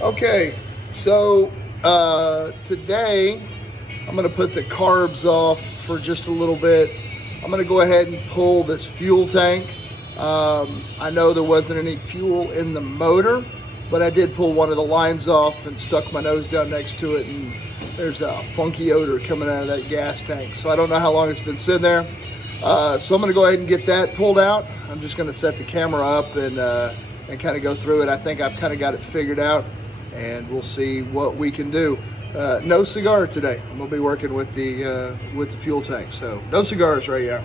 Okay, so today I'm gonna put the carbs off for just a little bit. I'm gonna go ahead and pull this fuel tank. I know there wasn't any fuel in the motor, but I did pull one of the lines off and stuck my nose down next to it, and there's a funky odor coming out of that gas tank. So I don't know how long it's been sitting there. So I'm gonna go ahead and get that pulled out. I'm just gonna set the camera up and kind of go through it. I think I've kind of got it figured out, and we'll see what we can do. No cigar today. I'm gonna be working with the fuel tank, so no cigars right now.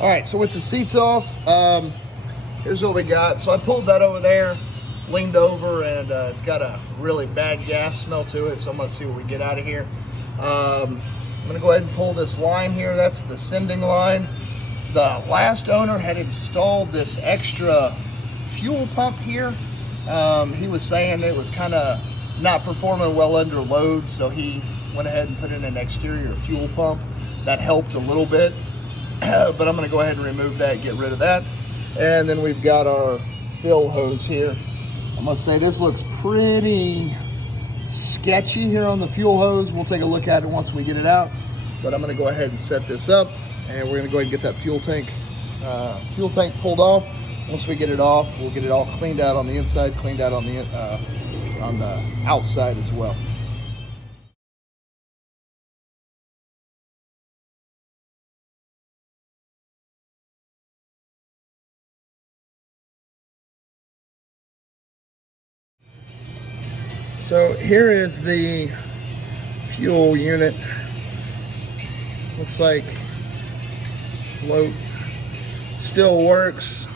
All right, so with the seats off, here's what we got. So I pulled that over there, leaned over, and it's got a really bad gas smell to it, so I'm gonna see what we get out of here. I'm gonna go ahead and pull this line here. That's the sending line. The last owner had installed this extra fuel pump here. He was saying it was kind of not performing well under load, so he went ahead and put in an exterior fuel pump. That helped a little bit, but I'm gonna go ahead and remove that, get rid of that. And then we've got our fill hose here. I'm gonna say this looks pretty sketchy here on the fuel hose. We'll take a look at it once we get it out, but I'm gonna go ahead and set this up, and we're gonna go ahead and get that fuel tank pulled off. Once we get it off, we'll get it all cleaned out on the inside, cleaned out on the outside as well. So here is the fuel unit. Looks like float still works.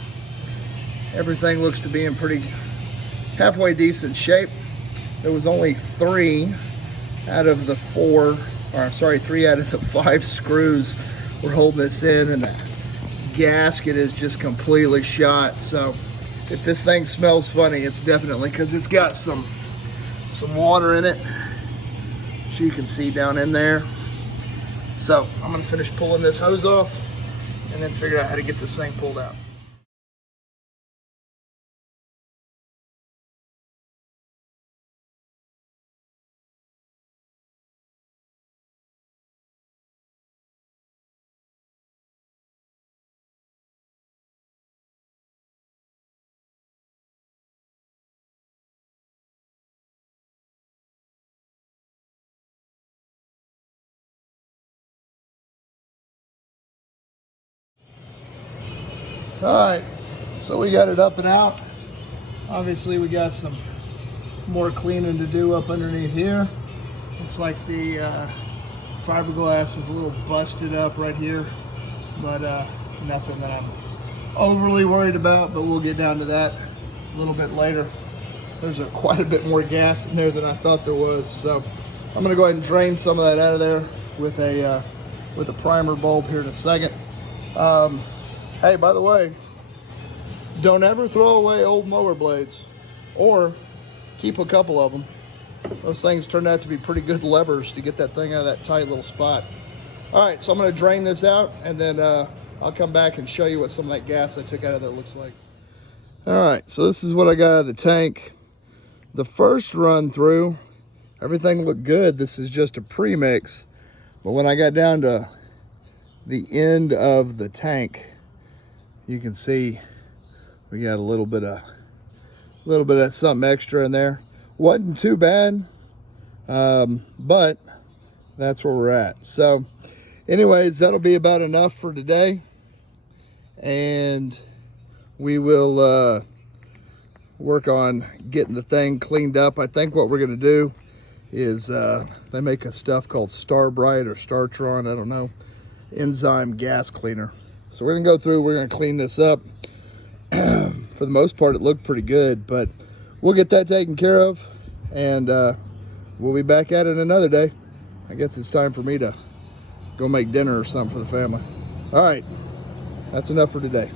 Everything looks to be in pretty halfway decent shape. There was only three out of the 5 screws were holding this in, and the gasket is just completely shot. So if this thing smells funny, it's definitely because it's got some water in it, which you can see down in there. So I'm gonna finish pulling this hose off and then figure out how to get this thing pulled out. All right, so we got it up and out. Obviously we got some more cleaning to do up underneath here. Looks like the fiberglass is a little busted up right here, but nothing that I'm overly worried about, but we'll get down to that a little bit later. There's quite a bit more gas in there than I thought there was, so I'm gonna go ahead and drain some of that out of there with a primer bulb here in a second. Hey, by the way, don't ever throw away old mower blades, or keep a couple of them. Those things turned out to be pretty good levers to get that thing out of that tight little spot. All right, so I'm gonna drain this out, and then I'll come back and show you what some of that gas I took out of there looks like. All right, so this is what I got out of the tank. The first run through, everything looked good. This is just a premix, but when I got down to the end of the tank, you can see we got a little bit of something extra in there. Wasn't too bad, but that's where we're at. So anyways, that'll be about enough for today, and we will work on getting the thing cleaned up. I think what we're gonna do is they make a stuff called Star Bright or Startron, I don't know, enzyme gas cleaner. So we're gonna go through, we're gonna clean this up. For the most part, it looked pretty good, but we'll get that taken care of, and we'll be back at it another day. I guess it's time for me to go make dinner or something for the family. All right, that's enough for today.